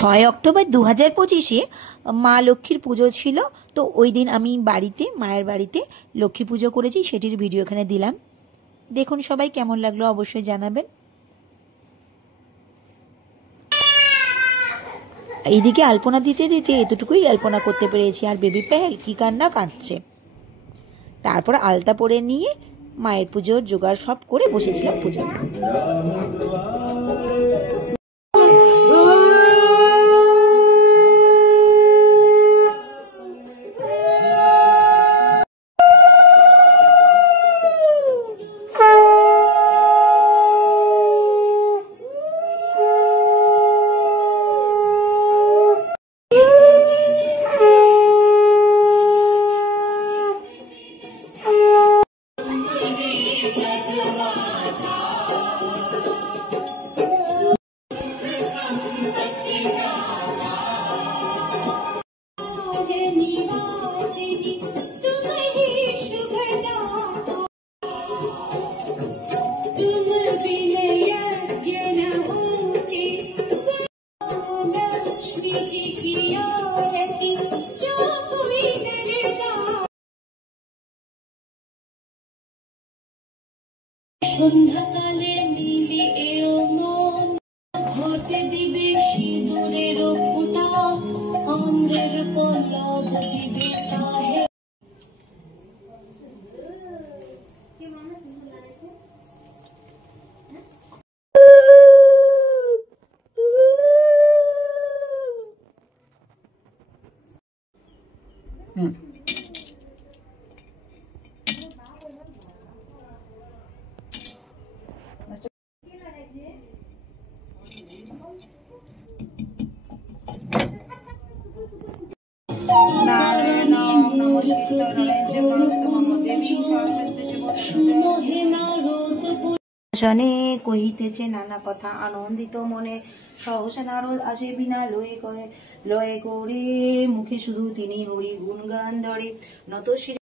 6 অক্টোবর 2025 মা লক্ষ্মীর পুজো ছিল। তো ওই দিন আমি বাড়িতে মায়ের বাড়িতে লক্ষ্মী পুজো করেছি, সেটির ভিডিও এখানে দিলাম। দেখুন সবাই কেমন লাগলো অবশ্যই জানাবেন। এইদিকে আলপনা দিতে দিতে এতটুকুই আলপনা করতে পেরেছি, আর বেবি পায়েল কি কান্না কাঁদছে। তারপর আলতা পরে নিয়ে মায়ের পুজোর জোগাড় সব করে বসেছিলাম পুজো। সন্ধ্যাকালে মিলি এও মন ঘটে দিবে সিঁদুরের ফোঁটা, অম্রের পল্লব দিবে তাহে। শনে কহিতেছে নানা কথা, আনন্দিত মনে সহসা নারদ আসে বিনা লয়ে করে মুখে শুধু তিনি হরি গুণগান ধরে। নত শিরে